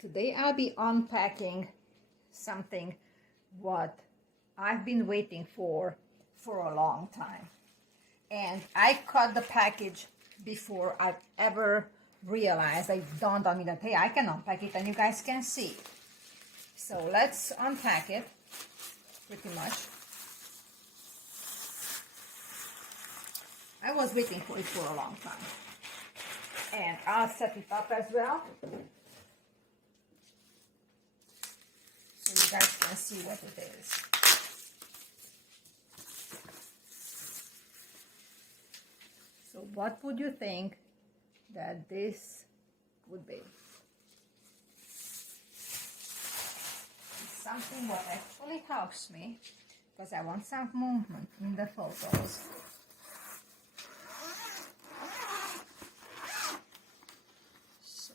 Today I'll be unpacking something what I've been waiting for a long time. And I cut the package before I ever realized, it dawned on me that, hey, I can unpack it and you guys can see. So let's unpack it, pretty much. I was waiting for it for a long time. And I'll set it up as well, so you guys can see what it is. So what would you think that this would be? It's something what actually helps me, because I want some movement in the photos. So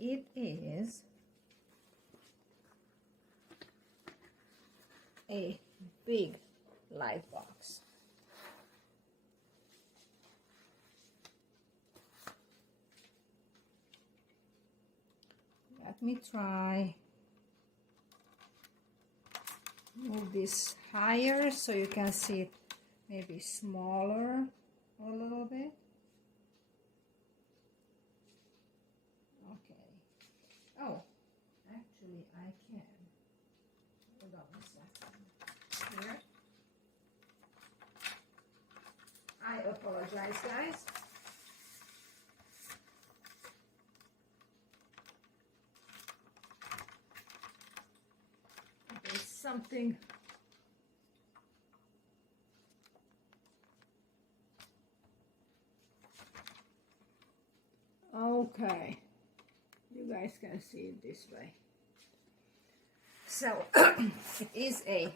it is a big light box. Let me try move this higher so you can see it maybe smaller a little bit. Okay. Oh, actually I can. Hold on a second. Here. I apologize, guys. There's something. Okay, you guys can see it this way. So it is a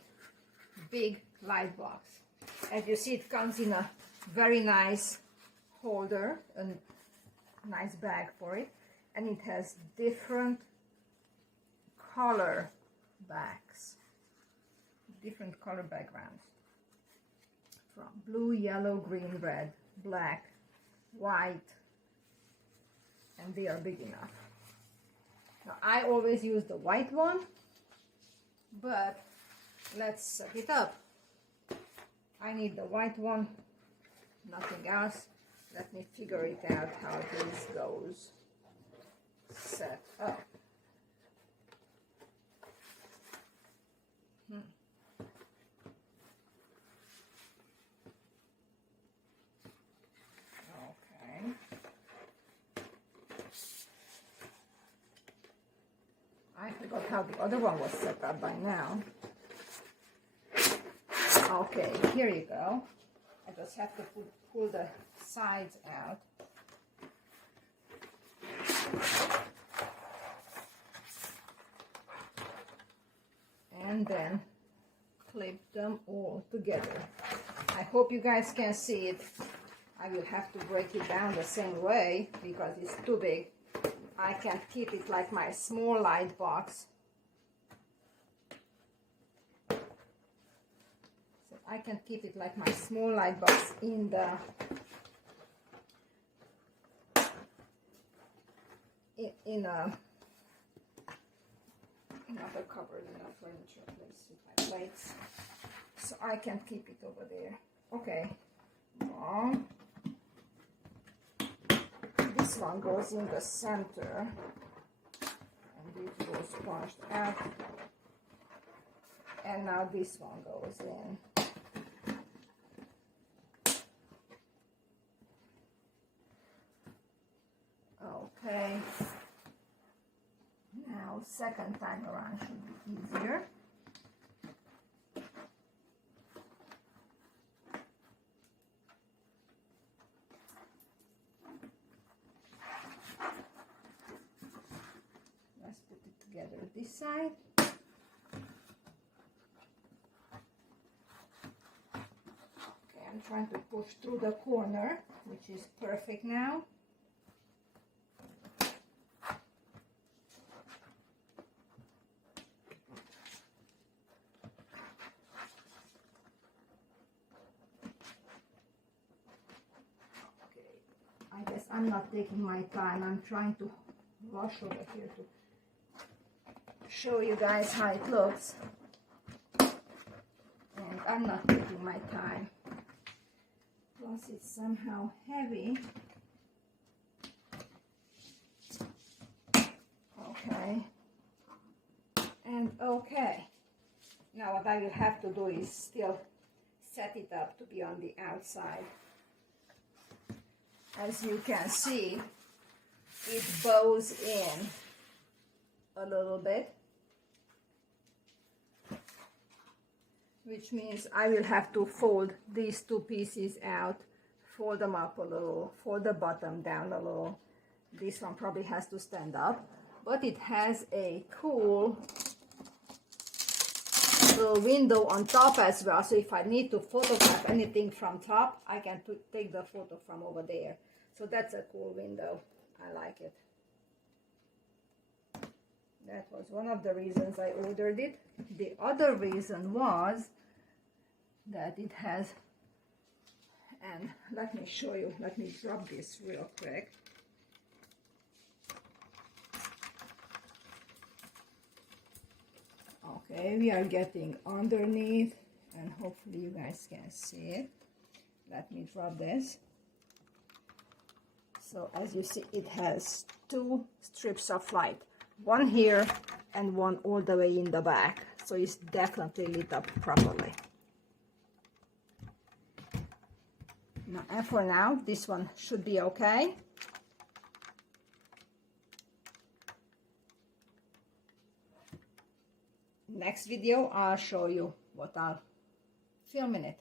big light box. As you see, it comes in a very nice holder, a nice bag for it, and it has different color bags, different color backgrounds, from blue, yellow, green, red, black, white, and they are big enough. Now I always use the white one, but let's set it up. I need the white one, nothing else. Let me figure it out how this goes. Set up. Okay. I forgot how the other one was set up by now. Okay, here you go. I just have to pull the sides out. And then clip them all together. I hope you guys can see it. I will have to break it down the same way because it's too big. I can keep it like my small light box. So I can keep it like my small light box in the in another cupboard, in a furniture place with my plates. So I can keep it over there. Okay. Wrong. This one goes in the center, and this goes punched out, and now this one goes in. Okay, now second time around should be easier. This side. Okay, I'm trying to push through the corner, which is perfect now. Okay, I guess I'm not taking my time. I'm trying to rush over here to show you guys how it looks. And I'm not taking my time. Plus it's somehow heavy. Okay. And okay. Now what I will have to do is still set it up to be on the outside. As you can see, it bows in a little bit, which means I will have to fold these two pieces out, fold them up a little, fold the bottom down a little. This one probably has to stand up, but it has a cool little window on top as well, so if I need to photograph anything from top, I can take the photo from over there. So that's a cool window. I like it. That was one of the reasons I ordered it. The other reason was that it has, and let me show you, let me drop this real quick. Okay, we are getting underneath, and hopefully you guys can see it. Let me drop this. So as you see, it has two strips of light, one here and one all the way in the back, so it's definitely lit up properly. Now, and for now, this one should be okay. Next video, I'll show you what I'll film in it.